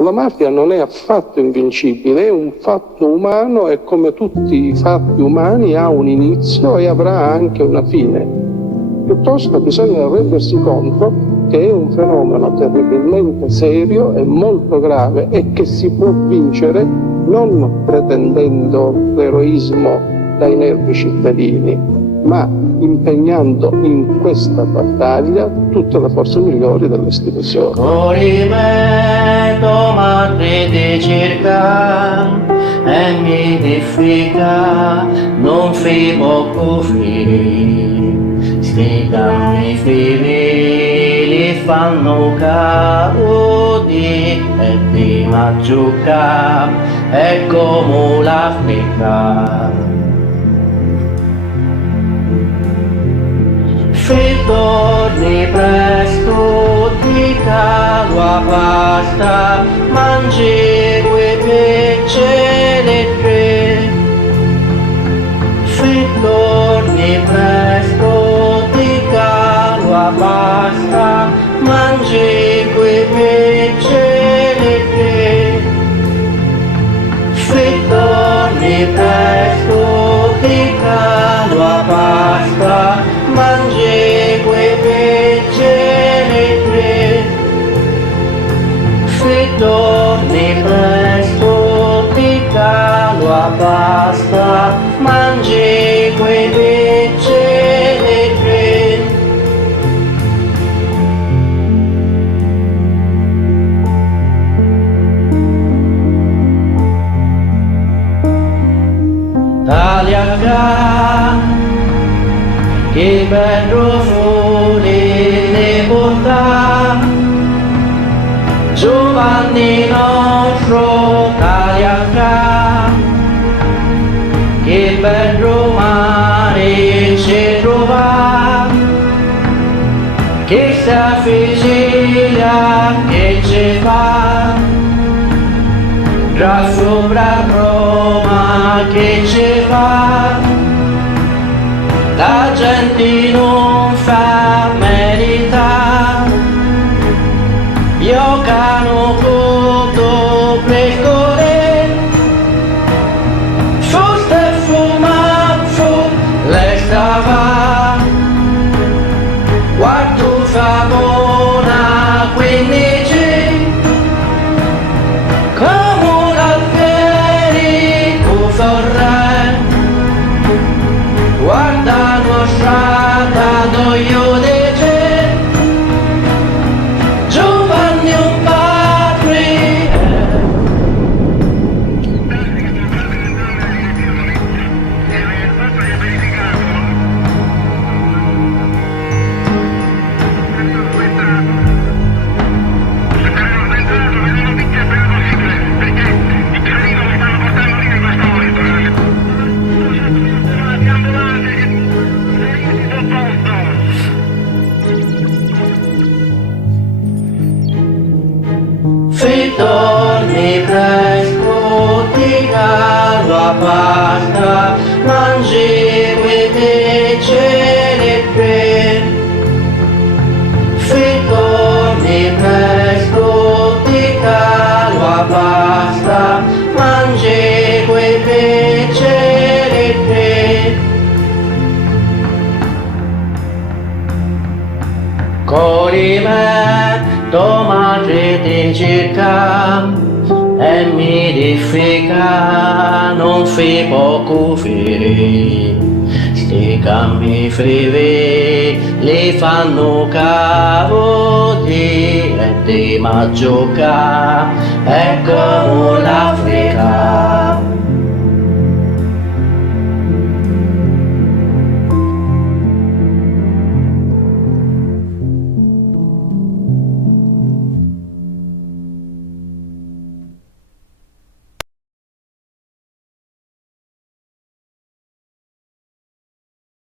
La mafia non è affatto invincibile, è un fatto umano e come tutti i fatti umani ha un inizio e avrà anche una fine. Piuttosto bisogna rendersi conto che è un fenomeno terribilmente serio e molto grave e che si può vincere non pretendendo l'eroismo dai nervi cittadini, ma impegnando in questa battaglia tutte le forze migliori delle istituzioni. Corrimento madre ti cerca e mi edifica, non fi poco fili, sti cammi fili fanno caudi e ti maggiuca, è come l'Africa. Torni presto, ti calo a pasta, mangi quei pesce e tre. Torni presto, ti calo a pasta, mangi quei pesce e tre. Torni presto, ti calo a pasta, mangi quei pesce tre. Torni presto, ti calo a pasta, mangi quei pesce tre. Tagliaga che bello fuori le porta, Giovanni nostro Tagliaga, che bello mare ci trova, che sta Sicilia che ci fa, già sopra Roma che ci fa. La gente non fa merita, io cano tutto pregore, fusta fumato, lei stava, guardo fa buona 15, come la fieri tu vorrai, guarda strada io di te, Giovanni un padre. Torni presto, ti calo a pasta, mangi quei pesce tre. Torni presto, ti calo a pasta, mangi quei pesce tre. Corime, tua madre ti cerca e mi edifica, non fi poco feri, sti cammi frivi li fanno cavoli e ti maggioca, è come l'Africa.